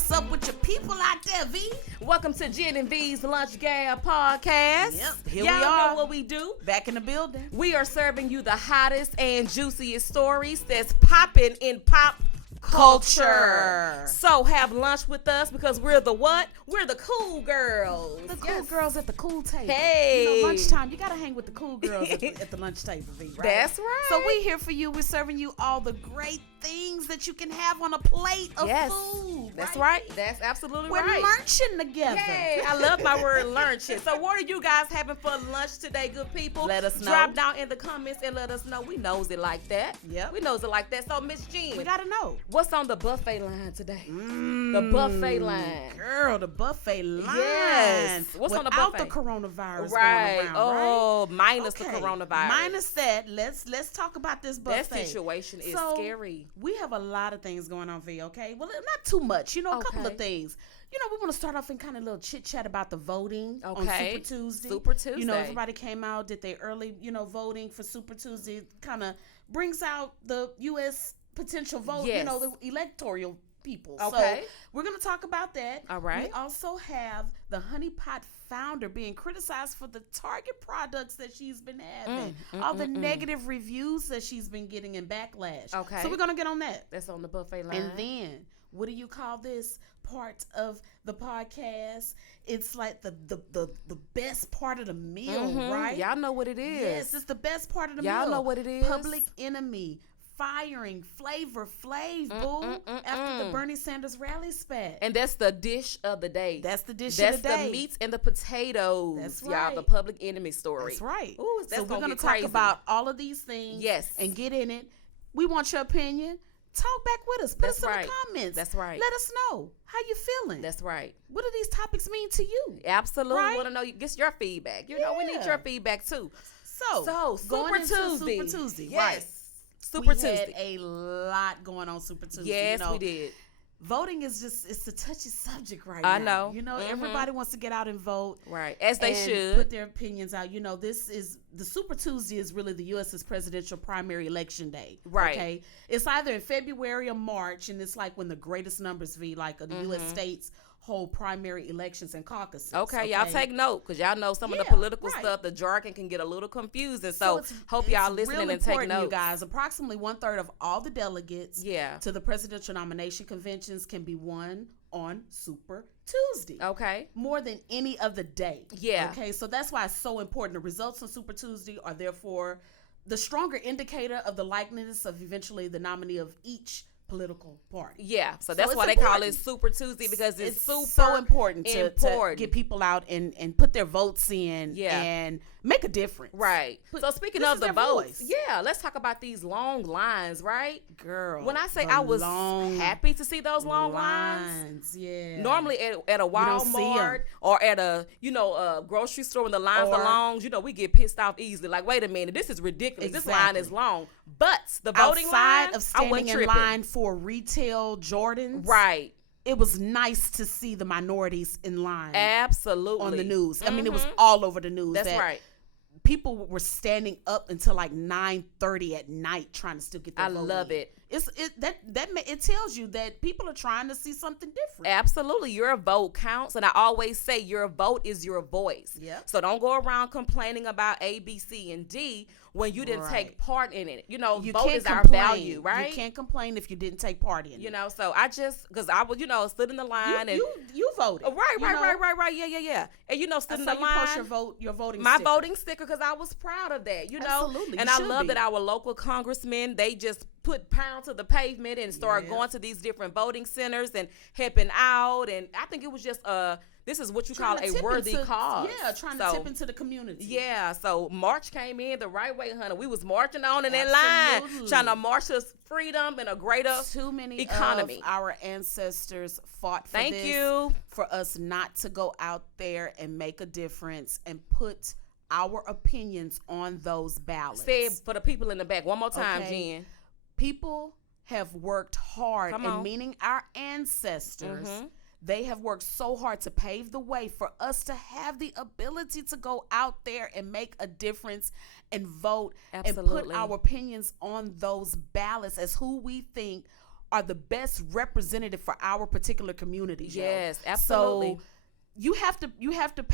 what's up with your people out there, V? Welcome to Jen and V's Lunch Gab Podcast. Yep, here Y'all we are. know what we do. Back in the building. We are serving you the hottest and juiciest stories that's popping in pop culture. So have lunch with us because we're the what? We're the cool girls. The cool girls at the cool table. Hey. You know, lunchtime, you got to hang with the cool girls at the lunch table, V, right? That's right. So we here for you. We're serving you all the great things that you can have on a plate of food. That's right. That's absolutely We're right. lunching together. Hey, I love my word lunching. So what are you guys having for lunch today, good people? Let us know. Drop down in the comments and let us know. We knows it like that. Yep. We knows it like that. So Miss Jean, We got to know. what's on the buffet line today? The buffet line. Girl, the buffet line. Yes. What's on the Without buffet? the coronavirus Right. going around, Oh, right? minus the Okay. coronavirus. Minus that, let's talk about this buffet. That situation is So, scary. We have a lot of things going on, V, okay? Well, not too much. You know, a couple of Okay. things. You know, we want to start off in kind of a little chit-chat about the voting on Okay. Super Tuesday. Super Tuesday. You know, everybody came out, did their early, voting for Super Tuesday. It kind of brings out the U.S. potential vote, Yes. the electoral people. Okay. So we're going to talk about that. All right. We also have the Honey Pot founder being criticized for the Target products that she's been having. All the negative reviews that she's been getting and backlash. Okay. So we're going to get on that. That's on the buffet line. And then, what do you call this part of the podcast? It's like the best part of the meal, right? Y'all know what it is. Yes, it's the best part of the meal. Y'all know what it is. Public Enemy firing Flavor Flav, boo, after the Bernie Sanders rally spat. And that's the dish of the day. That's the dish That's of the day. the meats and the potatoes. That's Y'all, right. the Public Enemy story. That's right. Ooh, that's so we're gonna going to get talk crazy. about all of these things. Yes. And get in it. We want your opinion. Talk back with us. Put That's us in right. the comments. That's right. Let us know how you feeling. That's right. What do these topics mean to you? Absolutely. Right? Want to know? Get your feedback. You know, we need Yeah. your feedback too. So Super going into Tuesday. Super Tuesday, Yes. right? Super we Tuesday. had a lot going on Super Tuesday. Yes, we did. Voting is it's a touchy subject right I now. know. You know, Mhm. everybody wants to get out and vote. Right. As they and should. put their opinions out. You know, this is the Super Tuesday is really the U.S.'s presidential primary election day. Right. Okay. It's either in February or March, and it's like when the greatest numbers be like the U.S. states hold primary elections and caucuses. Okay, y'all take note because y'all know some of the Yeah, political right. stuff, the jargon can get a little confusing. So it's- hope it's y'all listening real and take important, notes. You guys, approximately 1/3 of all the delegates Yeah. to the presidential nomination conventions can be won on Super Tuesday. Okay. More than any other day. Yeah. Okay, so that's why it's so important. The results on Super Tuesday are therefore the stronger indicator of the likeliness of eventually the nominee of each political party. Yeah. So that's it's why they call important. it Super Tuesday because it's super so important to important. get people out and put their votes in Yeah. and make a difference. Right. But So speaking this of is the their votes, voice. yeah, let's talk about these long lines, right? Girl. When I say the I was long happy to see those long lines, yeah. normally at a don't see 'em. Walmart or at a a grocery store when the lines Or- are long, we get pissed off easily. Like, wait a minute, this is ridiculous. This line Exactly. is long. But the voting outside line, of I wasn't standing in tripping. line for retail Jordans, Right. it was nice to see the minorities in line Absolutely. on the news. I mean, it was all over the news. That's that right. People were standing up until like 9:30 at night trying to still get their I vote love in. it. It tells you that people are trying to see something different. Absolutely. Your vote counts. And I always say your vote is your voice. Yep. So don't go around complaining about A, B, C, and D when you didn't take part in it. You vote can't is our complain. value, right? You can't complain if you didn't take part in it. So I just, because I was, stood in the line and. You voted. Right. you know? Right. Yeah. And I stood in saw the you line. post your voting My sticker. voting sticker because I was proud of that, Absolutely, And you I should love be. that our local congressmen, they just put pound to the pavement and start Yeah. going to these different voting centers and helping out. And I think it was just this is what you Trying call to a tip worthy into- cause. Yeah, trying to tip into the community. Yeah, so March came in the right way, honey. We was marching on in that Absolutely. line, trying to march us freedom and a greater Too many economy. of our ancestors fought for Thank this, you. for us not to go out there and make a difference and put our opinions on those ballots. Say it for the people in the back one more time, Okay. Jen. People have worked hard, Come and on. meaning our ancestors, Mhm. they have worked so hard to pave the way for us to have the ability to go out there and make a difference and vote and Absolutely. put our opinions on those ballots as who we think are the best representative for our particular community. Yes, absolutely. So you have to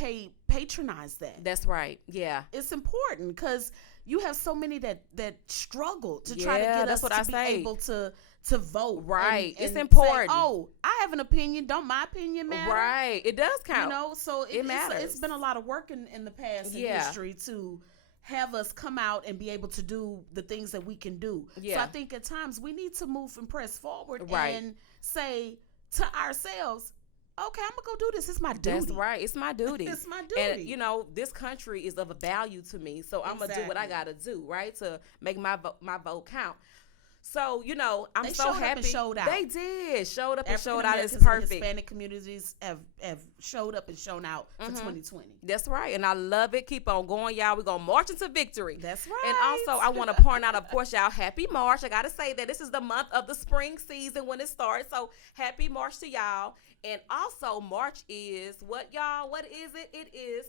patronize that. That's right. Yeah. It's important because you have so many that struggle to try to get us to be able to vote. Right. And it's important. Say, oh, I have an opinion. Don't my opinion matter? Right. It does count. You know, so it matters. It's been a lot of work in the past in history to have us come out and be able to do the things that we can do. Yeah. So I think at times we need to move and press forward and say to ourselves, okay, I'm gonna go do this. It's my duty. That's right. It's my duty. It's my duty. And you know, this country is of value to me, so I'm gonna do what I gotta do, right, to make my vote count. So, you know, I'm so happy. Showed out. They did. Showed up and showed out. It's perfect. perfect. Hispanic communities have showed up and shown out for 2020. That's right. And I love it. Keep on going, y'all. We're going to march into victory. That's right. And also, I want to point out, of course, y'all, happy March. I got to say that this is the month of the spring season when it starts. So, happy March to y'all. And also, March is what, y'all? What is it? It is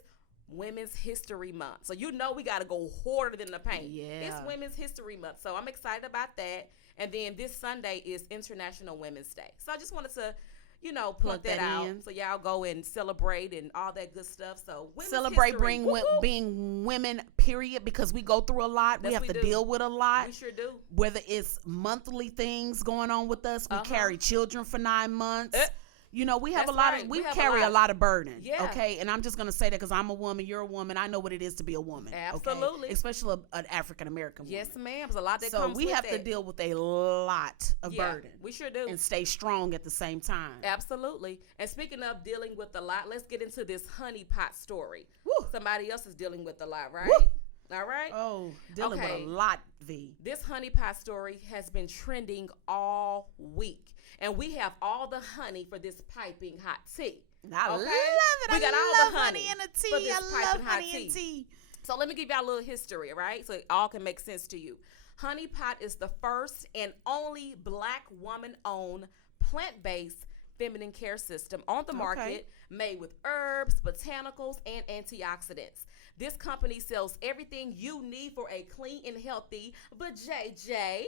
Women's History Month. So you know we got to go harder than the paint. Yeah. It's Women's History Month. So I'm excited about that. And then this Sunday is International Women's Day. So I just wanted to, you know, plug that out. So y'all go and celebrate and all that good stuff. So celebrate being women, period, because we go through a lot. We have to deal with a lot. We sure do. Whether it's monthly things going on with us, we carry children for 9 months. You know, we have we carry a lot of burden. Yeah. Okay. And I'm just going to say that because I'm a woman, you're a woman. I know what it is to be a woman. Absolutely. Okay? Especially an African American woman. Yes, ma'am. There's a lot that comes with we have to deal with a lot of burden. We sure do. And stay strong at the same time. Absolutely. And speaking of dealing with a lot, let's get into this honey pot story. Woo. Somebody else is dealing with a lot, right? Woo. All right. Oh, dealing with a lot, V. This honey pot story has been trending all week. And we have all the honey for this piping hot tea. I love it. We got all the honey in a tea. I love honey in tea. So let me give y'all a little history, right? So it all can make sense to you. Honey pot is the first and only Black woman-owned plant-based feminine care system on the market, made with herbs, botanicals, and antioxidants. This company sells everything you need for a clean and healthy vajayjay,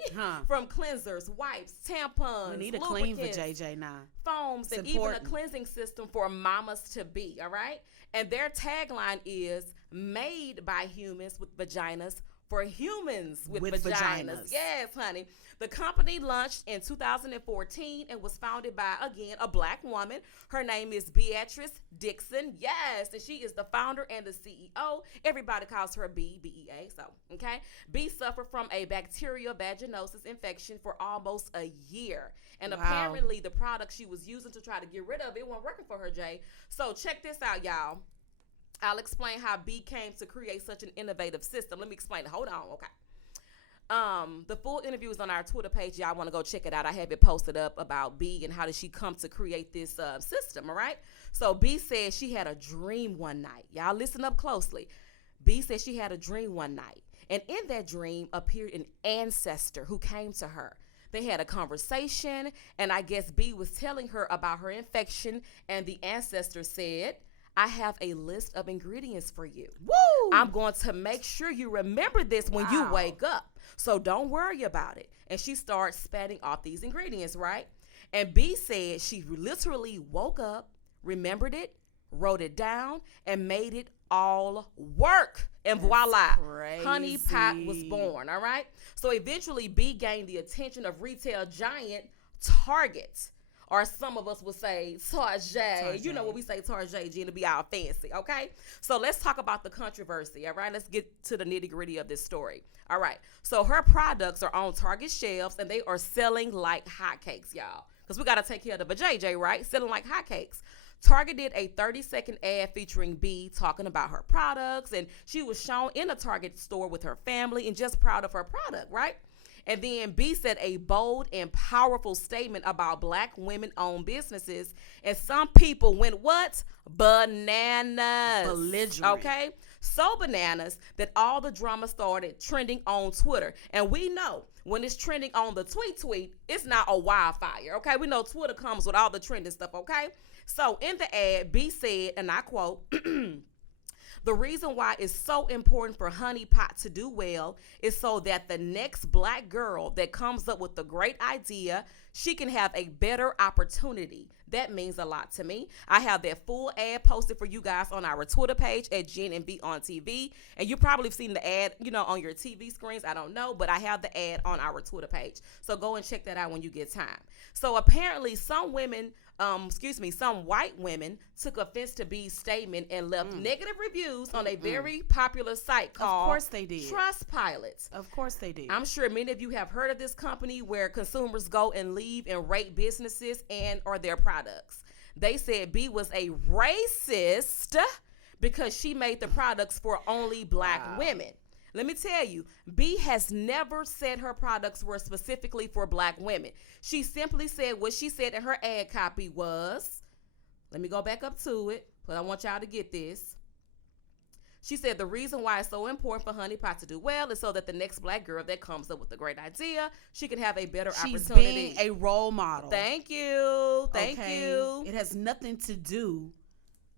from cleansers, wipes, tampons, we need a clean vajayjay now, foams, and even a cleansing system for mamas to be, all right? And their tagline is made by humans with vaginas for humans with vaginas. Yes, honey. The company launched in 2014 and was founded by, again, a Black woman. Her name is Beatrice Dixon. Yes, and she is the founder and the CEO. Everybody calls her B, B-E-A, so, okay? B suffered from a bacterial vaginosis infection for almost a year. And apparently the product she was using to try to get rid of it wasn't working for her, Jay. So check this out, y'all. I'll explain how B came to create such an innovative system. Let me explain it. Hold on, okay. The full interview is on our Twitter page. Y'all want to go check it out. I have it posted up about B and how did she come to create this system, all right? So B said she had a dream one night. Y'all listen up closely. B said she had a dream one night. And in that dream appeared an ancestor who came to her. They had a conversation, and I guess B was telling her about her infection, and the ancestor said, I have a list of ingredients for you. Woo! I'm going to make sure you remember this when you wake up. So don't worry about it. And she starts spatting off these ingredients, right? And B said she literally woke up, remembered it, wrote it down, and made it all work. And voila, Honey Pot was born, all right? So eventually B gained the attention of retail giant Target. Or some of us would say Target. You know when we say Target, Gina, be all fancy, okay? So let's talk about the controversy, all right? Let's get to the nitty-gritty of this story. All right. So her products are on Target shelves, and they are selling like hotcakes, y'all. Because we got to take care of the vajayjay, right? Selling like hotcakes. Target did a 30-second ad featuring B talking about her products, and she was shown in a Target store with her family and just proud of her product, right? And then B said a bold and powerful statement about Black women-owned businesses. And some people went what? Bananas. Belligerent. Okay? So bananas that all the drama started trending on Twitter. And we know when it's trending on the tweet, it's not a wildfire. Okay? We know Twitter comes with all the trending stuff. Okay? So in the ad, B said, and I quote, The reason why it's so important for Honey Pot to do well is so that the next black girl that comes up with a great idea, she can have a better opportunity. That means a lot to me. I have that full ad posted for you guys on our Twitter page at Jen and B on TV. And you probably have seen the ad, on your TV screens. I don't know, but I have the ad on our Twitter page. So go and check that out when you get time. So apparently some white women took offense to B's statement and left negative reviews on a very popular site called Of course they did. Trustpilot. Of course they did. I'm sure many of you have heard of this company where consumers go and leave and rate businesses and or their products. They said B was a racist because she made the products for only black women. Let me tell you, B has never said her products were specifically for black women. She simply said what she said in her ad copy was, let me go back up to it, but I want y'all to get this. She said the reason why it's so important for Honey Pot to do well is so that the next black girl that comes up with a great idea, she can have a better opportunity. She's being a role model. Thank you. Thank you. It has nothing to do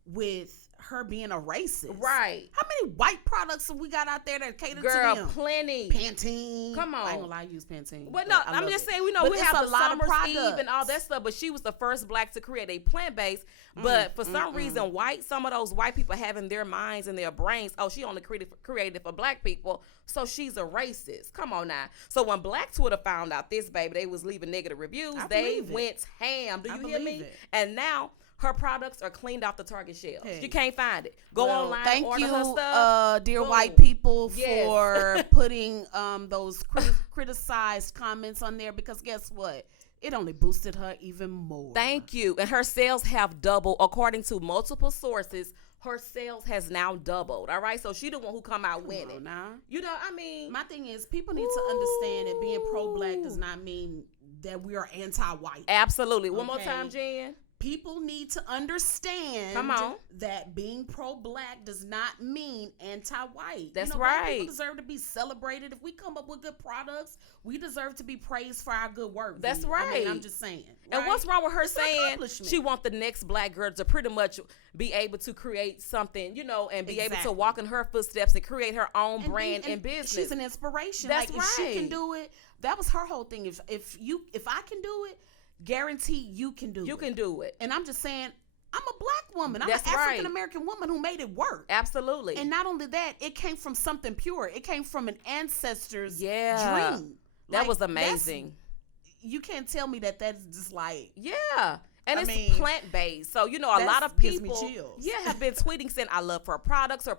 with her being a racist. Right. How many white products have we got out there that cater to them? them? Plenty. Pantene. Come on. I ain't gonna lie, I use Pantene. But no, I'm just saying, we have the Summer's Eve and all that stuff, but she was the first black to create a plant-based. But for some reason, some of those white people have in their minds and their brains, she only created for black people, so she's a racist. Come on now. So when Black Twitter found out this, baby, they was leaving negative reviews. They went ham. Do you hear me? And now her products are cleaned off the Target shelves. Hey. You can't find it. Go online and order her stuff. Dear white people, for putting those criticized comments on there, because guess what? It only boosted her even more. Thank you. And her sales have doubled. According to multiple sources, her sales has now doubled. All right? So she the one who come out winning. Now. My thing is, people need to understand that being pro-black does not mean that we are anti-white. Absolutely. Okay? One more time, Jen. People need to understand that being pro-black does not mean anti-white. That's right. Black people deserve to be celebrated. If we come up with good products, we deserve to be praised for our good work. That's right. I'm just saying. And what's wrong with her saying she wants the next black girl to pretty much be able to create something, and be able to walk in her footsteps and create her own brand and business. She's an inspiration. That's right. If she can do it, that was her whole thing. If I can do it, guarantee you can do it. You can do it. And I'm just saying, I'm a black woman. I'm an African American woman who made it work. Absolutely. And not only that, it came from something pure. It came from an ancestor's dream. That was amazing. You can't tell me that that's just like... Yeah. And it's plant-based. So, a lot of people have been tweeting saying, I love her products are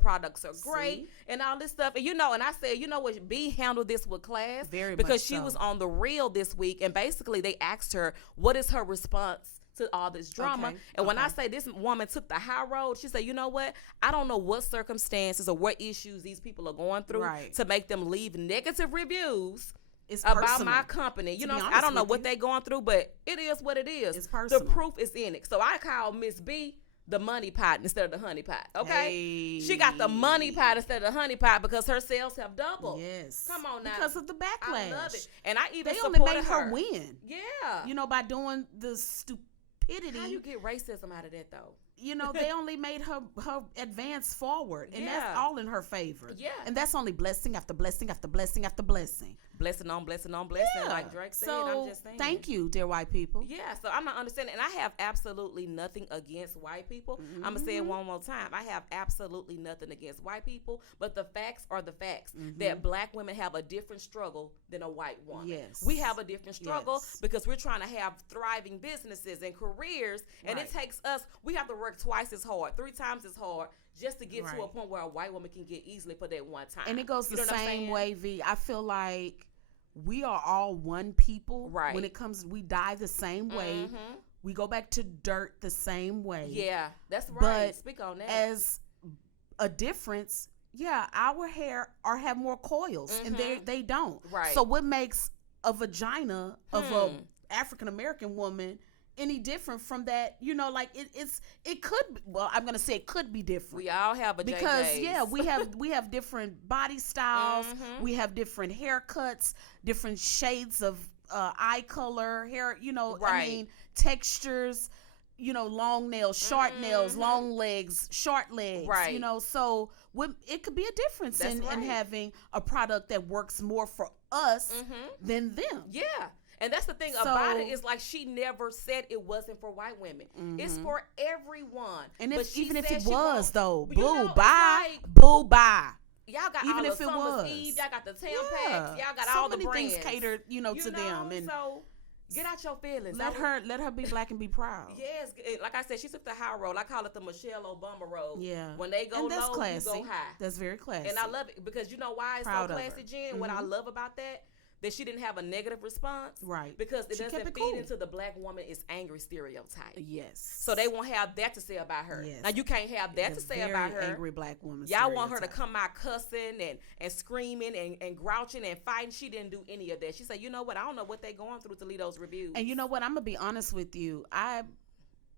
great, and all this stuff. And, and I said, what, B handled this with class. Very because much she was on The Real this week, and basically they asked her, what is her response to all this drama? And when I say this woman took the high road, she said, you know what? I don't know what circumstances or what issues these people are going through to make them leave negative reviews about my company. I don't know what they're going through, but it is what it is. It's personal. The proof is in it. So I call Miss B the money pot instead of the honey pot. Okay? Hey. She got the money pot instead of the honey pot because her sales have doubled. Yes. Come on now. Because of the backlash. I love it. And I even they only made her win. Yeah. By doing the stupidity. How you get racism out of that though? They only made her advance forward, and that's all in her favor. Yeah. And that's only blessing after blessing after blessing after blessing. Blessing on blessing on blessing, like Drake said. So, I'm just saying. Thank you, dear white people. Yeah, so I'm not understanding. And I have absolutely nothing against white people. I'm going to say it one more time. I have absolutely nothing against white people, but the facts are the facts. That black women have a different struggle than a white woman. Yes. We have a different struggle because we're trying to have thriving businesses and careers, and it takes us, we have to work twice as hard, 3 times as hard, just to get to a point where a white woman can get easily for that one time. And it goes the same way, V. I feel like we are all one people. Right. When it comes, we die the same way. We go back to dirt the same way. Yeah, that's right. But speak on that. As a difference, our hair have more coils, and they don't. Right. So what makes a vagina of a African American woman any different from that? It could be, I'm gonna say it could be different. We all have a because we have different body styles, we have different haircuts, different shades of eye color, hair, textures. long nails, short nails, long legs, short legs. Right. So it could be a difference in having a product that works more for us than them. Yeah. And that's the thing about it is like she never said it wasn't for white women. It's for everyone. And even if it was though, boo bye, boo bye. Y'all got even all if the it Summer's was. Eve, y'all got the Tampax, y'all got all the brands. Things catered, to them. And so get out your feelings. Let her be black and be proud. Yes, like I said, she took the high road. I call it the Michelle Obama road. Yeah. When they go low, classy. you go high. That's very classy. And I love it because you know why it's proud so classy, Jen? What I love about that she didn't have a negative response. Right. Because it doesn't feed into the black woman is angry stereotype. Yes. So they won't have that to say about her. Yes. Now you can't have that to say about her. Angry black woman. Y'all want her to come out cussing and screaming and grouching and fighting. She didn't do any of that. She said, you know what? I don't know what they're going through to leave those reviews. And you know what? I'm going to be honest with you. I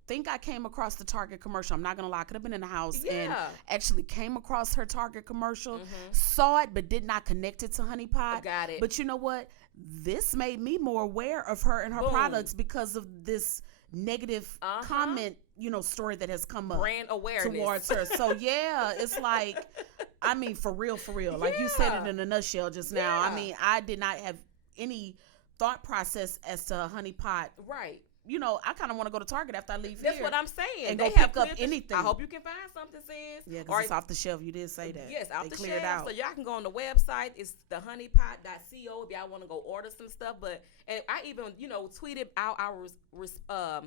think I came across the Target commercial. I'm not gonna lie, I could have been in the house and actually came across her Target commercial, saw it but did not connect it to Honey Pot. Got it. But you know what? This made me more aware of her and her products because of this negative comment, story that has come up. Brand awareness towards her. So it's like, I mean, for real. Like you said it in a nutshell just now. I mean, I did not have any thought process as to Honey Pot. Right. I kind of want to go to Target after I leave here. That's what I'm saying. And they go pick up anything. I hope you can find something, sis. Yeah, because it's off the shelf. You did say that. Yes, off the shelf. Out. So y'all can go on the website. It's thehoneypot.co if y'all want to go order some stuff. And I even, tweeted out our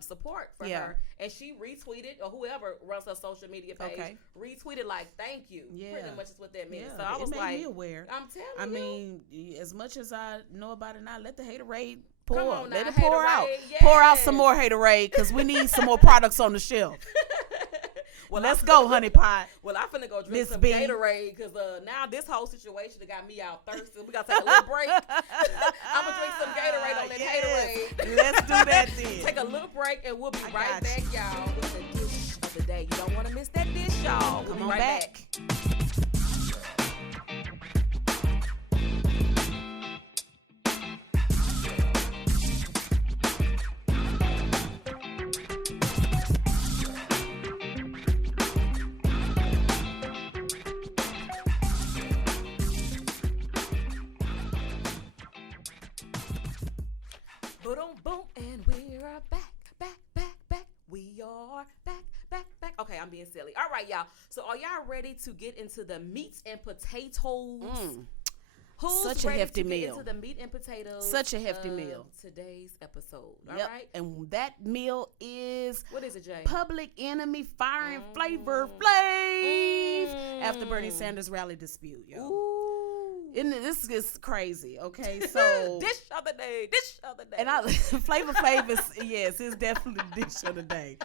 support for her. And she retweeted, or whoever runs her social media page, retweeted like, thank you. Yeah. Pretty much is what that means. So I was it made me aware. I'm telling you. I mean, as much as I know about it now, let the haterade Come on now, let it pour out. Yes. Pour out some more haterade because we need some more products on the shelf. Well, let's go, Honey Pot. Well, I'm finna go drink some Gatorade because now this whole situation got me out thirsty. We gotta take a little break. I'm gonna drink some Gatorade on that haterade. Let's do that then. Take a little break and we'll be right back, y'all, with the dish of the day. You don't want to miss that dish, y'all. Come on back. Boom, and we are back. We are back. Okay, I'm being silly. All right, y'all. So are y'all ready to get into the meats and potatoes? Who's such a hefty meal. Into the meat and potatoes. Such a hefty meal. Today's episode. All right. And that meal is what is it, Jay? Public Enemy firing Flavor Flav after Bernie Sanders rally dispute, yo. Ooh. This is crazy, okay? So dish of the day. And Flavor Flav it's definitely the dish of the day.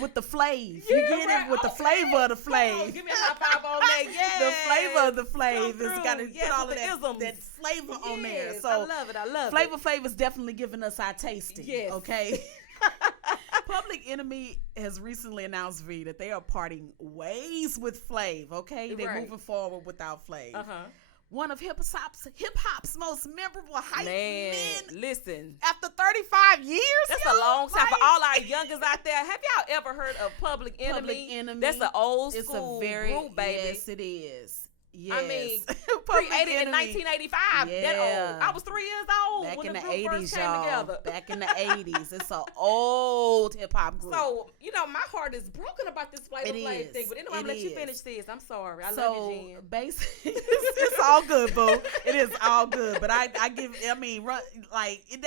With the flav. You get it with the flavor of the flav. Give me a high five on that. Yes. The flavor of the flav has got to put all of that flavor on there. So I love it. Flavor Flav is definitely giving us our tasting. Yes. Okay. Public Enemy has recently announced that they are parting ways with Flav. Okay, they're moving forward without Flav. One of hip hop's most memorable hype men. Listen, after 35 years, that's a long time for all our youngers out there. Have y'all ever heard of Public Enemy? Public Enemy. That's an old school group, baby. Yes, it is. Yes. I mean, created in 1985. Yeah. That old. I was 3 years old back when in the the group 80s, first came y'all. together. Back in the 80s. It's an old hip hop group. So, my heart is broken about this Flavor Flav thing. But anyway, I'm going to let you finish this. I'm sorry. I love you, Jen. Basically, it's all good, boo. It is all good. But they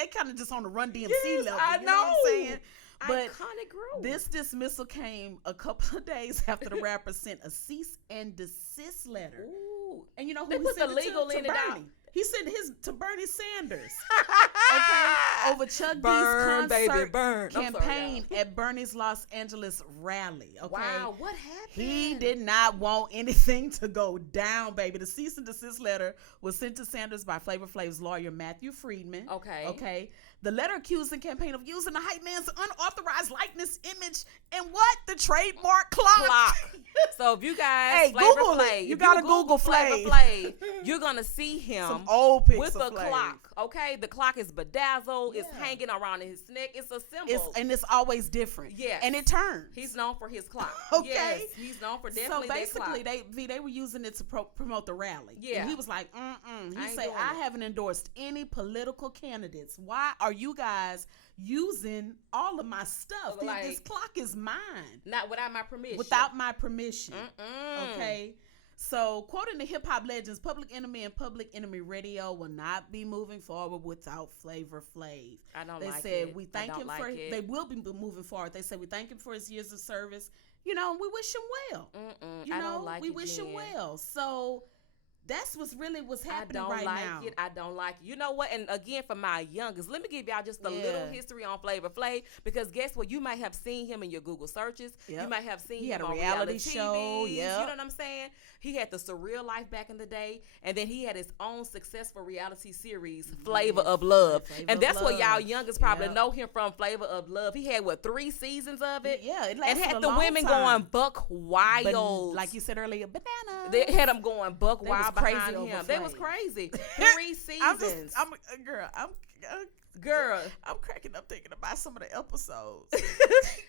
kind of just on the Run DMC level. I know. You know what I'm saying? But iconic group. This dismissal came a couple of days after the rapper sent a cease and desist letter. Ooh. And you know who they he put sent the legal in it out. He sent his to Bernie Sanders. Okay, over Chuck D's concert campaign at Bernie's Los Angeles rally. Okay, wow, what happened? He did not want anything to go down, baby. The cease and desist letter was sent to Sanders by Flavor Flav's lawyer Matthew Friedman. Okay. The letter accused the campaign of using the hype man's unauthorized likeness, image, and the trademark clock. So if you guys, Google Flav, it. You gotta Google Flavor Flav. you're gonna see him some old pics with of a clock. Okay, the clock is bedazzled. It's hanging around his neck. It's a symbol. It's always different. Yes. And it turns. He's known for his clock. Okay. Yes, he's known for definitely that clock. So basically, they were using it to promote the rally. Yeah. And he was like, He said, I haven't endorsed any political candidates. Why are you guys using all of my stuff? Like, this clock is mine. Not without my permission. Without my permission. Okay. So, quoting the hip-hop legends, Public Enemy and Public Enemy Radio will not be moving forward without Flavor Flav. I don't they like said it. We thank him for it. They will be moving forward. They said we thank him for his years of service. You know, we wish him well. I don't like we wish him well. So that's what's happening right now. I don't like it. You know what? And again, for my youngest, let me give y'all just a little history on Flavor Flav, because guess what? You might have seen him in your Google searches. Yep. You might have seen him on reality show. Yep. You know what I'm saying? He had the Surreal Life back in the day, and then he had his own successful reality series, Flavor of Love. And that's what y'all youngest probably know him from, Flavor of Love. He had 3 seasons of it? Yeah, it and had the women time. going buck wild. Like you said earlier, bananas. They had them going buck wild behind him. That was crazy. 3 seasons. Girl, I'm cracking up thinking about some of the episodes.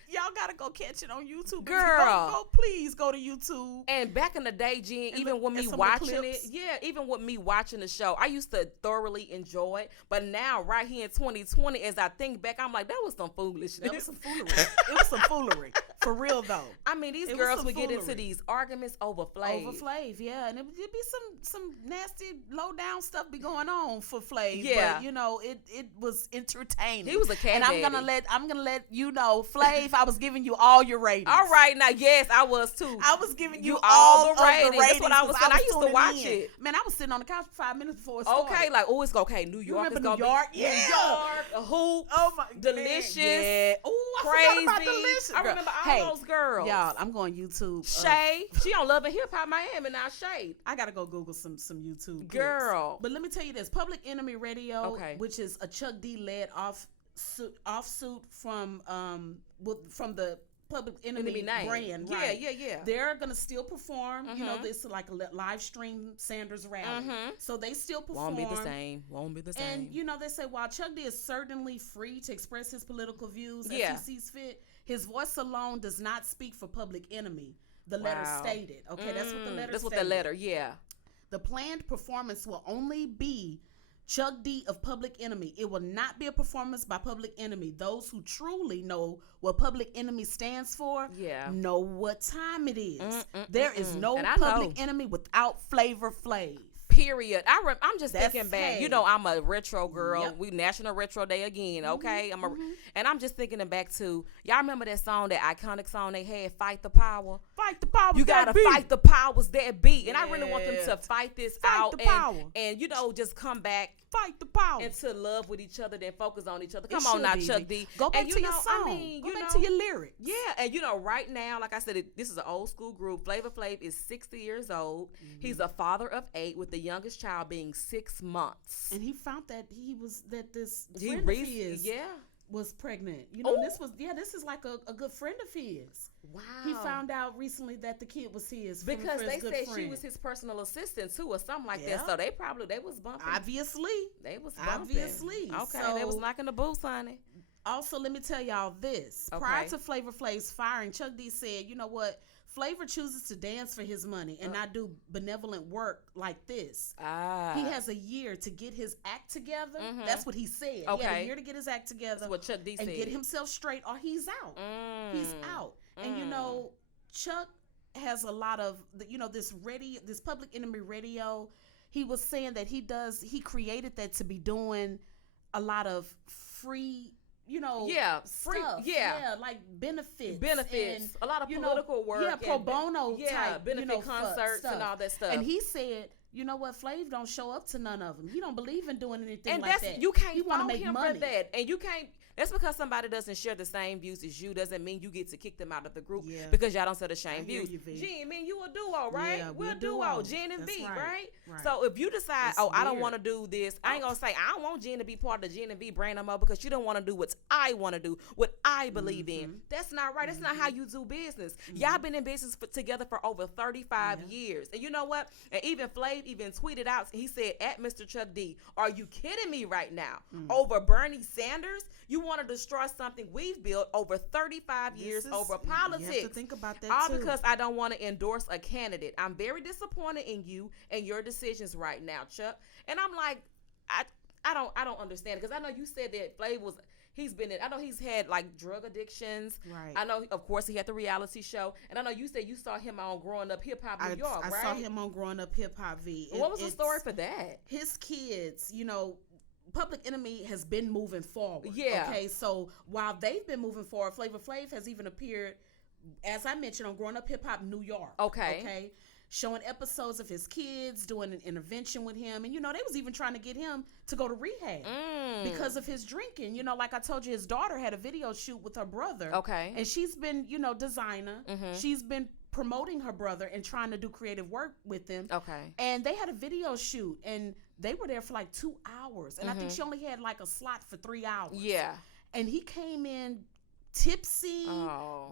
Y'all gotta go catch it on YouTube. Girl, please go to YouTube. And back in the day, Jen, even with me watching it, even with me watching the show, I used to thoroughly enjoy it. But now, right here in 2020, as I think back, I'm like, that was some foolishness. That was some foolery. It was some foolery. For real, though. I mean, these girls would get into these arguments over Flav. Over Flav, yeah. And it'd be some nasty, low-down stuff be going on for Flav. Yeah. But, you know, it was entertaining. He was a cat. And I'm gonna let you know, Flav, I was giving you all your ratings. All right, now yes, I was too. I was giving you all the ratings. That's what I was saying. I used to watch it. Man, I was sitting on the couch for 5 minutes before it started. Okay, like it's okay. New York is gonna be New York, a hoop. Oh my, delicious. Yeah. Oh, crazy. I forgot about Delicious. I remember all those girls. Y'all, I'm going YouTube. Shay, she on Love and Hip Hop Miami now. Shay, I gotta go Google some YouTube. Girl, clips. But let me tell you this: Public Enemy Radio, which is a Chuck D led offsuit from the Public Enemy brand. Right? Yeah. They're gonna still perform. You know, this is like a live stream Sanders rally. So they still perform. Won't be the same. And you know, they say while Chuck D is certainly free to express his political views as he sees fit, his voice alone does not speak for Public Enemy. The letter stated. Okay, that's what the letter. That's what the letter. Yeah. The planned performance will only be Chuck D of Public Enemy. It will not be a performance by Public Enemy. Those who truly know what Public Enemy stands for know what time it is. There is no Public Enemy without Flavor Flav. Period. I'm just thinking back. You know, I'm a retro girl. Yep. We National Retro Day again. Okay, and I'm just thinking back to y'all remember that song, that iconic song they had, "Fight the Power." Fight the power. You gotta fight the powers that be, and I really want them to fight this out and you know just come back. Fight the power. Into love with each other, then focus on each other. Come on now, Chuck D. Go back to your song. Go back to your lyrics. Yeah, and you know, right now, like I said, this is an old school group. Flavor Flav is 60 years old. He's a father of 8, with the youngest child being 6 months. And he found that this friend of his was pregnant. You know, this is like a good friend of his. Wow. He found out recently that the kid was his. Because they said friend. she was his personal assistant too, or something like that. So they was bumping. Obviously. They was bumping. Okay, so, they was knocking the boots, honey. Also, let me tell y'all this. Prior to Flavor Flav's firing, Chuck D said, you know what? Flavor chooses to dance for his money and not do benevolent work like this. He has a year to get his act together. That's what he said. Okay. He had a year to get his act together. That's what Chuck D said. And get himself straight, or he's out. He's out. And you know, Chuck has a lot of, this Public Enemy Radio. He was saying that he created that to be doing a lot of free, free, like benefits, and, a lot of political work, pro bono type, benefit concerts and all that stuff. And he said, you know what, Flav don't show up to none of them. He don't believe in doing anything and like that. You can't want to fault make him money for that, and you can't. It's because somebody doesn't share the same views as you doesn't mean you get to kick them out of the group because y'all don't share the same views. Jen, me and you a duo, right? Yeah, we're a duo, Jen and V, right? Right? So if you decide, I don't want to do this, I ain't gonna say I don't want Jen to be part of the Jen and V brand no more because you don't want to do what I want to do, what I believe in. That's not right. That's not how you do business. Y'all been in business together for over 35 years. And you know what? And even Flav even tweeted out, he said, at Mr. Chuck D, are you kidding me right now? Over Bernie Sanders? You want to destroy something we've built over 35 years over politics. You have to think about that all because I don't want to endorse a candidate. I'm very disappointed in you and your decisions right now, Chuck. And I'm like, I don't understand it because I know you said that Flav was... I know he's had like drug addictions. Right. I know, of course, he had the reality show. And I know you said you saw him on Growing Up Hip Hop New York, right? I saw him on Growing Up Hip Hop V. What was the story for that? His kids, Public Enemy has been moving forward. Yeah. Okay, so while they've been moving forward, Flavor Flav has even appeared, as I mentioned, on Growing Up Hip Hop New York. Okay. Showing episodes of his kids, doing an intervention with him. And, they was even trying to get him to go to rehab because of his drinking. Like I told you, his daughter had a video shoot with her brother. Okay. And she's been, designer. She's been promoting her brother and trying to do creative work with him. Okay. And they had a video shoot, and they were there for like 2 hours. And I think she only had like a slot for 3 hours. Yeah. And he came in tipsy,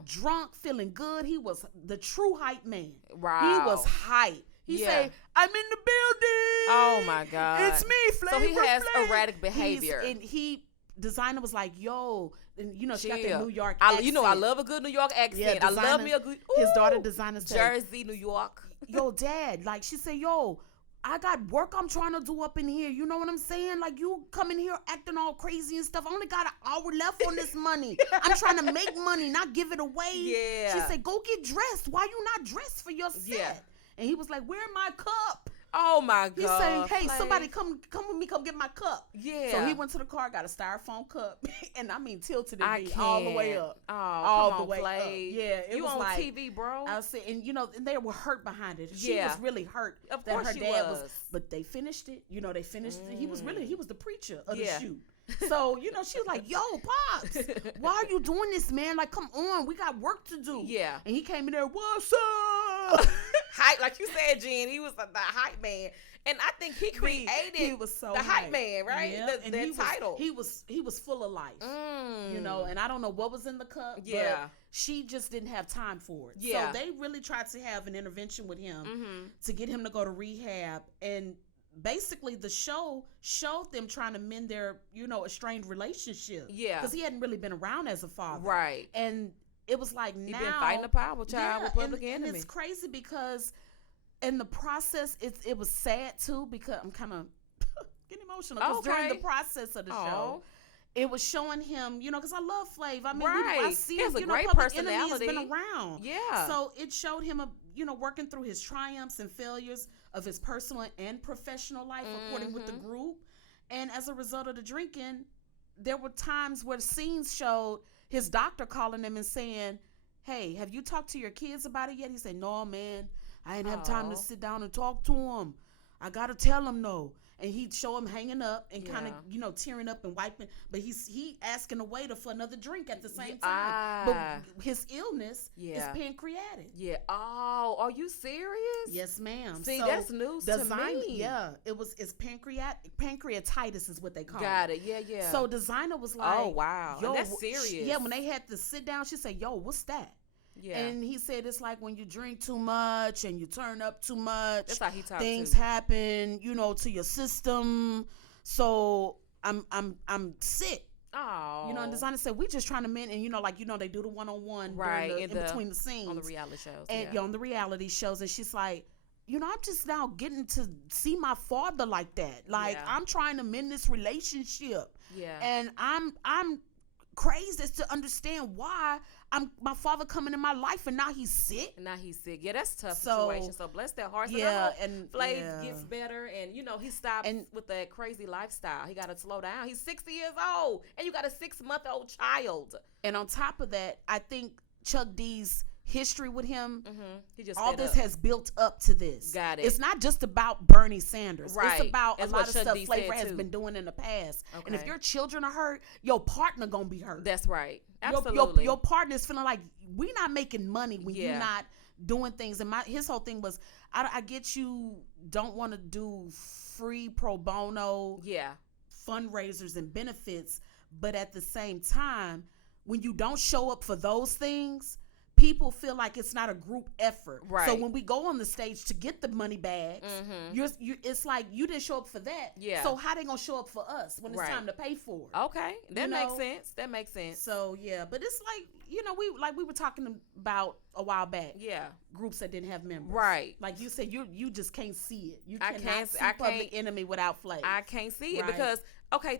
drunk, feeling good. He was the true hype man. Wow. He was hype. He said, I'm in the building. Oh my God. It's me, Flavor So he has Flav. erratic behavior. Designer was like, yo, and she got that New York accent. I love a good New York accent. Designer, I love me a good... His daughter, Designer, said, Jersey, New York. Yo, Dad, like she said, yo, I got work I'm trying to do up in here. You know what I'm saying? Like, you come in here acting all crazy and stuff. I only got an hour left on this money. I'm trying to make money, not give it away. Yeah. She said, go get dressed. Why you not dressed for your set? Yeah. And he was like, where my cup? Oh my God. He said, hey, somebody come with me, come get my cup. Yeah. So he went to the car, got a styrofoam cup, and tilted it all the way up. Oh, all come the on, way Flav. up. Yeah, it you was on like, TV, bro. I said, and and they were hurt behind it. She was really hurt. Of that course her she dad was. But they finished it. They finished it. He was the preacher of the Yeah. shoot. So, she was like, yo, Pops, why are you doing this, man? Like, come on, we got work to do. Yeah. And he came in there, what's up? Hype, like you said, Jen, he was the hype man. And I think he created he was so the hype man, right? Yep. The title. He was full of life. And I don't know what was in the cup. Yeah. But she just didn't have time for it. Yeah. So they really tried to have an intervention with him to get him to go to rehab. And basically the show showed them trying to mend their, estranged relationship. Yeah. Because he hadn't really been around as a father. Right. And it was like He now. been fighting the power child with Public Enemy. And it's crazy because in the process, it was sad too because I'm kind of getting emotional because during the process of the show, it was showing him, because I love Flav. I mean, I see him, a great Public personality. Enemy has been around. Yeah. So it showed him, working through his triumphs and failures of his personal and professional life, according with the group. And as a result of the drinking, there were times where scenes showed his doctor calling him and saying, hey, have you talked to your kids about it yet? He said, no, man. I didn't have time to sit down and talk to him. I got to tell him no. And he'd show him hanging up and kind of, tearing up and wiping. But he asking a waiter for another drink at the same time. But his illness is pancreatic. Yeah. Oh, are you serious? Yes, ma'am. See, that's news to me. Yeah. It's pancreatitis is what they call it. Got it. Yeah, yeah. So Designer was like, oh, wow. Yo, that's serious. Yeah, when they had to sit down, she said, yo, what's that? Yeah. And he said it's like when you drink too much and you turn up too much. That's how he talks. Things happen, to your system. So I'm sick. Oh. And Designer said we just trying to mend, and they do the one-on-one right in between the scenes on the reality shows. And on the reality shows, and she's like, I'm just now getting to see my father like that. Like I'm trying to mend this relationship. Yeah. And I'm crazy as to understand why my father coming in my life and now he's sick. Yeah, that's a tough situation. So bless their hearts. Yeah, and Flav gets better, and he stops with that crazy lifestyle. He got to slow down. He's 60 years old, and you got a 6-month-old child. And on top of that, I think Chuck D's history with him. He just all this has built up to this. Got it. It's not just about Bernie Sanders. Right. It's about That's a lot of stuff D Flavor has been doing in the past. Okay. And if your children are hurt, your partner gonna be hurt. That's right. Absolutely. Your partner is feeling like we not making money when you're not doing things. And his whole thing was, I get you don't want to do free pro bono fundraisers and benefits, but at the same time, when you don't show up for those things, people feel like it's not a group effort. Right. So when we go on the stage to get the money bags, it's like you didn't show up for that. Yeah. So how they gonna show up for us when it's time to pay for it? Okay, that makes sense. That makes sense. So yeah, but it's like we were talking about a while back. Yeah. Groups that didn't have members. Right. Like you said, you just can't see it. You I cannot can't see Public Enemy without Flav. I can't see it because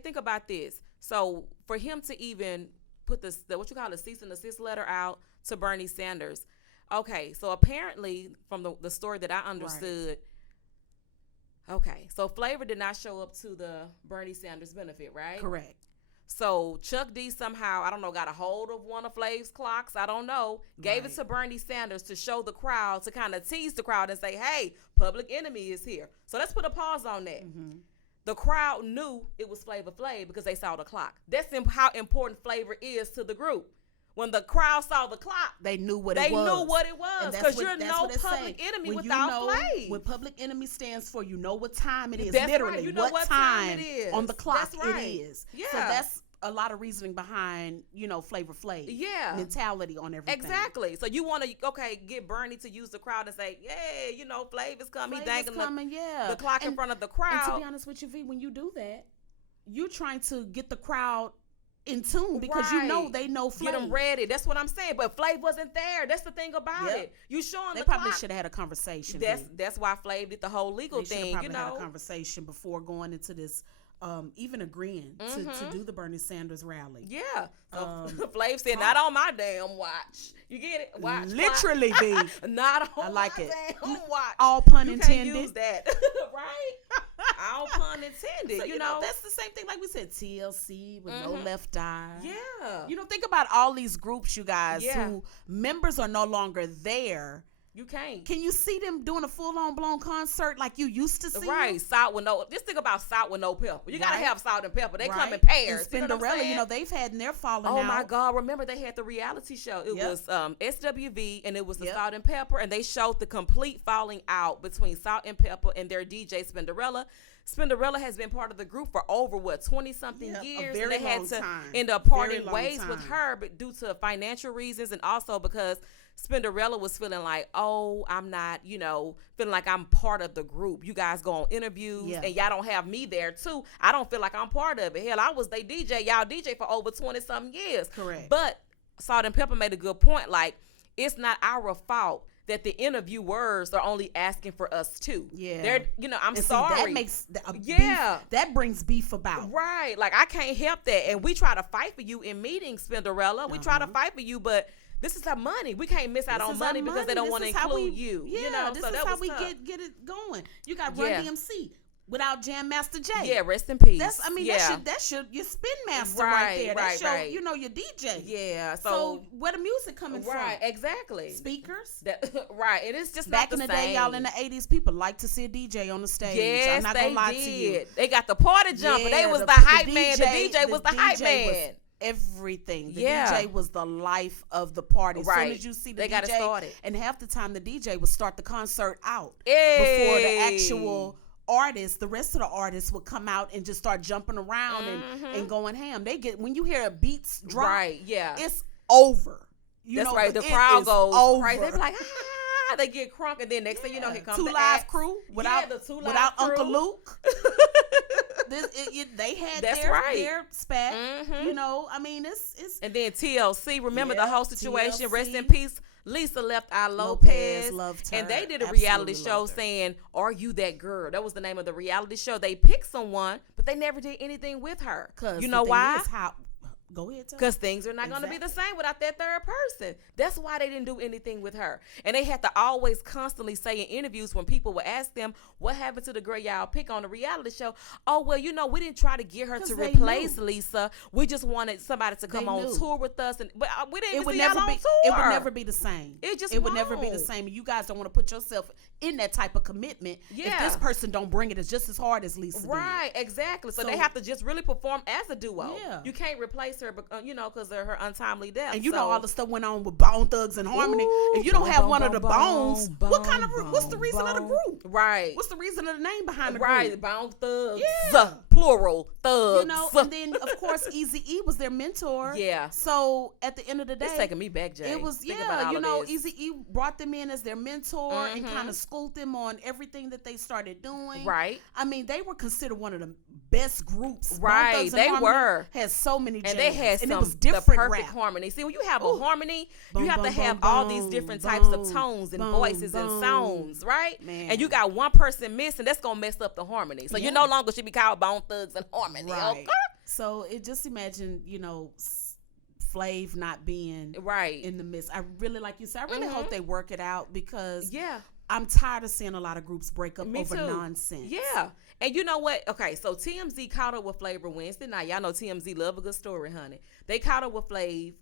think about this. So for him to even put the what you call a cease and desist letter out to Bernie Sanders. Okay, so apparently from the story that I understood, so Flavor did not show up to the Bernie Sanders benefit, right? Correct. So Chuck D somehow, I don't know, got a hold of one of Flav's clocks, I don't know, gave it to Bernie Sanders to show the crowd, to kind of tease the crowd and say, hey, Public Enemy is here. So let's put a pause on that. The crowd knew it was Flavor Flav because they saw the clock. That's how important Flavor is to the group. When the crowd saw the clock, they knew what it was. They knew what it was because you're no Public Enemy without Flav. What Public Enemy stands for, you know what time it is. That's literally, right. You know what time it is on the clock. That's right. It is. Yeah. So that's a lot of reasoning behind Flavor Flav. Yeah. Mentality on everything. Exactly. So you want to get Bernie to use the crowd and say, yeah, Flav is coming. He's dangling the clock in front of the crowd. And to be honest with you, V, when you do that, you're trying to get the crowd in tune because they know Flav. Get them ready. That's what I'm saying. But Flav wasn't there. That's the thing about it. You showing they the probably clock. should have had a conversation. That's why Flav did the whole legal thing. Probably had a conversation before going into this. Even agreeing to do the Bernie Sanders rally. Yeah. Flav said, not on my damn watch. You get it? Watch. Literally, B. Not on I like my it. damn watch. All pun intended. You can't use that. Right? All pun intended. So, that's the same thing like we said, TLC with no left eye. Yeah. Think about all these groups, you guys, who members are no longer there. You can't. Can you see them doing a full-on blown concert like you used to see? Right. Salt with no. Just think about salt with no pepper. You gotta have salt and pepper. They come in And pairs. Spinderella, they've had in their falling out. Oh my God! Remember they had the reality show. It was SWV, and it was the Salt and Pepper, and they showed the complete falling out between Salt and Pepper and their DJ Spinderella. Spinderella has been part of the group for over 20-something years. A very and they had long to time. end up parting ways with her, but due to financial reasons and also because Spinderella was feeling like, oh, I'm not, feeling like I'm part of the group. You guys go on interviews and y'all don't have me there too. I don't feel like I'm part of it. Hell, I was they DJ. Y'all DJ for over 20-something years. Correct. But Salt and Pepper made a good point. Like, it's not our fault that the interviewers are only asking for us too. Yeah. They're, I'm sorry. That makes beef, that brings beef about. Right. Like, I can't help that. And we try to fight for you in meetings, Spinderella. We try to fight for you, but this is our money. We can't miss out on money because they don't want to include you. Yeah, this is how we get it going. You got Run DMC without Jam Master Jay. Yeah, rest in peace. That's your spin master right there. That's your DJ. Yeah. So where the music coming from? Right, exactly. Speakers. Right. It is just back not in the same. day, y'all in the 80s, people like to see a DJ on the stage. Yes, I'm not gonna lie to you. They got the party jumper. They was the hype man. The DJ was the hype man. Everything. The DJ was the life of the party. As soon as you see the DJ, got it started. And half the time the DJ would start the concert out before the actual artists, the rest of the artists would come out and just start jumping around and going ham. When you hear a beats drop, it's over. That's right. The crowd goes crazy. They be like, they get crunk, and then next thing you know, here comes Two the Live act. Crew without Uncle Luke. They had their spat. It's and then TLC. Remember the whole situation. TLC. Rest in peace. Lisa left our Lopez loved her. And they did a Absolutely reality show loved her. saying, "Are you that girl?" That was the name of the reality show. They picked someone, but they never did anything with her. You know why? Go ahead. Because things are not going to be the same without that third person. That's why they didn't do anything with her. And they had to always constantly say in interviews when people would ask them, what happened to the girl y'all pick on the reality show? Oh, well, we didn't try to get her to replace Lisa. We just wanted somebody to come on tour with us. But we didn't see y'all on tour. It would never be the same. It would never be the same. You guys don't want to put yourself in that type of commitment. Yeah. If this person don't bring it, it's just as hard as Lisa did. Right, exactly. So they have to just really perform as a duo. Yeah. You can't replace her, because of her untimely death. And all the stuff went on with Bone Thugs and Harmony. Ooh, if you don't have one of the bones, what's the reason of the group? Right. What's the reason of the name behind the group? Right, Bone Thugs. Yeah. Plural, thugs. And then, of course, Eazy-E was their mentor. Yeah. So, at the end of the day. It's taking me back, Jay. It was, Eazy-E brought them in as their mentor and kind of schooled them on everything that they started doing. Right. I mean, they were considered one of the best groups. Right, they were. Had so many jams. And they had and it was different the perfect harmony. See, when you have a harmony, you have to have all these different types of tones and voices and sounds, right? Man. And you got one person missing, that's going to mess up the harmony. So you no longer should be called Bone Thugs and Harmony. Right. Okay? So just imagine, Flav not being in the midst. I really, like you said, I really hope they work it out because I'm tired of seeing a lot of groups break up over nonsense. Yeah. And you know what? Okay, so TMZ caught up with Flavor Wednesday night. Y'all know TMZ love a good story, honey. They caught up with Flav,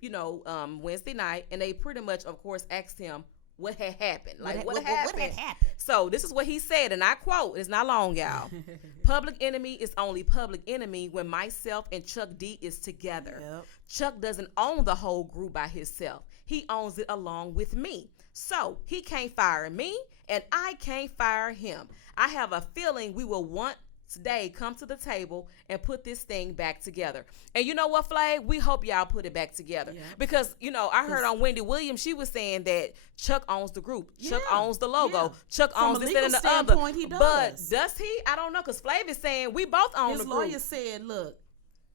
Wednesday night, and they pretty much, of course, asked him what had happened. Like, what happened? What had happened? So this is what he said, and I quote, it's not long, y'all. Public Enemy is only Public Enemy when myself and Chuck D is together. Yep. Chuck doesn't own the whole group by himself. He owns it along with me. So he can't fire me, and I can't fire him. I have a feeling we will one day come to the table and put this thing back together. And you know what, Flav? We hope y'all put it back together. Yeah. Because, I heard on Wendy Williams, she was saying that Chuck owns the group. Yeah. Chuck owns the logo. Yeah. Chuck owns this and the other. He does. But does he? I don't know, because Flav is saying we both own the group. His lawyer said, look,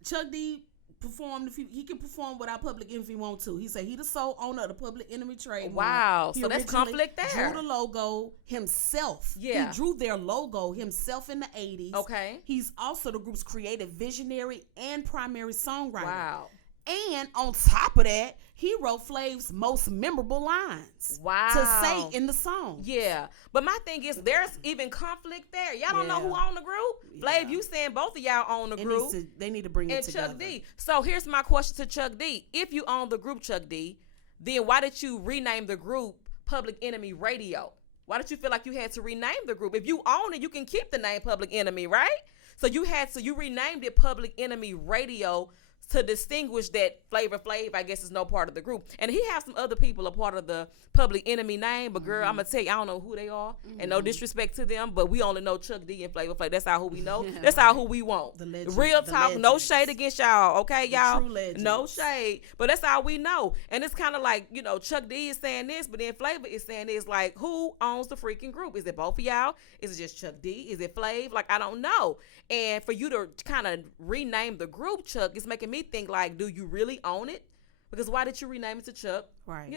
Chuck D perform he can perform without Public Enemy if he want to. He said he the sole owner of the Public Enemy trademark. Wow, so that's conflict there. Drew the logo himself. Yeah, he drew their logo himself in the 80s. Okay, he's also the group's creative visionary and primary songwriter. Wow. And on top of that, he wrote Flav's most memorable lines. Wow. To say in the song. Yeah. But my thing is, there's even conflict there. Y'all don't know who own the group? Flav, you saying both of y'all own the group. They need to bring it together. And Chuck D. So here's my question to Chuck D. If you own the group, Chuck D, then why did you rename the group Public Enemy Radio? Why did you feel like you had to rename the group? If you own it, you can keep the name Public Enemy, right? So you renamed it Public Enemy Radio to distinguish that Flavor Flav, I guess, is no part of the group. And he has some other people a part of the Public Enemy name, but girl, I'm going to tell you, I don't know who they are, and no disrespect to them, but we only know Chuck D and Flavor Flav. That's all who we know. That's all who we want. The legend, real talk, no shade against y'all, okay, y'all? No shade, but that's all we know. And it's kind of like, Chuck D is saying this, but then Flavor is saying this, like, who owns the freaking group? Is it both of y'all? Is it just Chuck D? Is it Flav? Like, I don't know. And for you to kind of rename the group, Chuck, it's making me think, like, do you really own it? Because why did you rename it to Chuck? Right.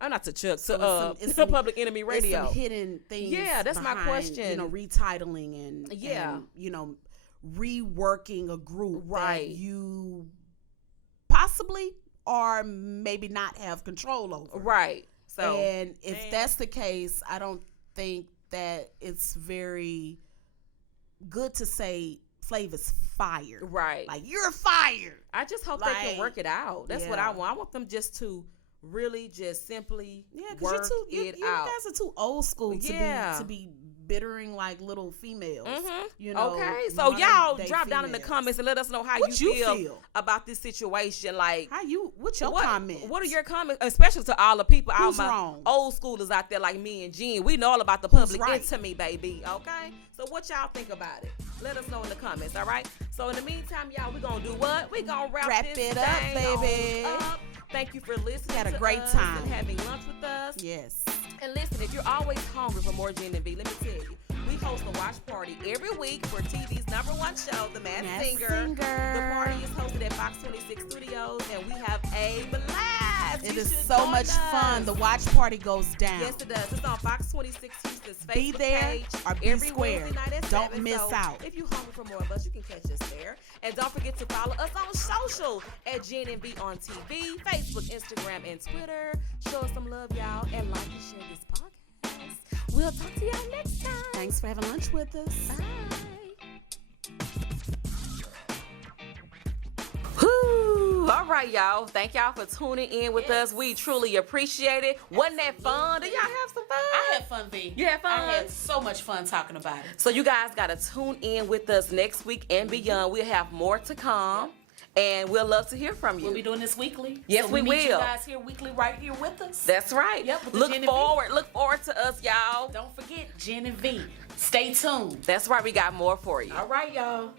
I'm not to Chuck, so it's Public Enemy Radio. It's some hidden things. Yeah, that's my question. Retitling and reworking a group that you possibly or maybe not have control over. Right. So, and if that's the case, I don't think that it's very good to say Flav is fired. Right. Like, you're fired. I just hope they can work it out. That's what I want. I want them just to really just simply work it out. You guys are too old school to be bittering like little females. Mm-hmm. Okay, so y'all drop down in the comments and let us know how you feel about this situation. Like, what's your comment? What are your comments, especially to all the people, all my old schoolers out there like me and Jen? We know all about the Public Enemy, baby. Okay, so what y'all think about it? Let us know in the comments. All right. So in the meantime, y'all, we're gonna do what? We're gonna wrap it up, baby. Thank you for listening. Had a great time and having lunch with us. Yes. And listen, if you're always hungry for more Jen and V, let me tell you, we host a watch party every week for TV's #1 show, The Masked Singer. The party is hosted at Fox 26 Studios, and we have a blast. guys. It is so much fun. The watch party goes down. Yes, it does. It's on Fox 26 Houston's Facebook be there page or be every square. Wednesday night at Don't 7. miss out. If you're hungry for more of us, you can catch us there. And don't forget to follow us on social at Jen and V on TV, Facebook, Instagram, and Twitter. Show us some love, y'all, and like and share this podcast. We'll talk to y'all next time. Thanks for having lunch with us. Bye. Whew. All right, y'all. Thank y'all for tuning in with us. We truly appreciate it. Wasn't that fun? Did y'all have some fun? I had fun, V. You had fun? I had so much fun talking about it. So you guys got to tune in with us next week and beyond. We'll have more to come. And we'll love to hear from you. We'll be doing this weekly. Yes, so we will. You guys here weekly right here with us. That's right. Yep. Look forward to us, y'all. Don't forget Jen and V. Stay tuned. That's right. We got more for you. All right, y'all.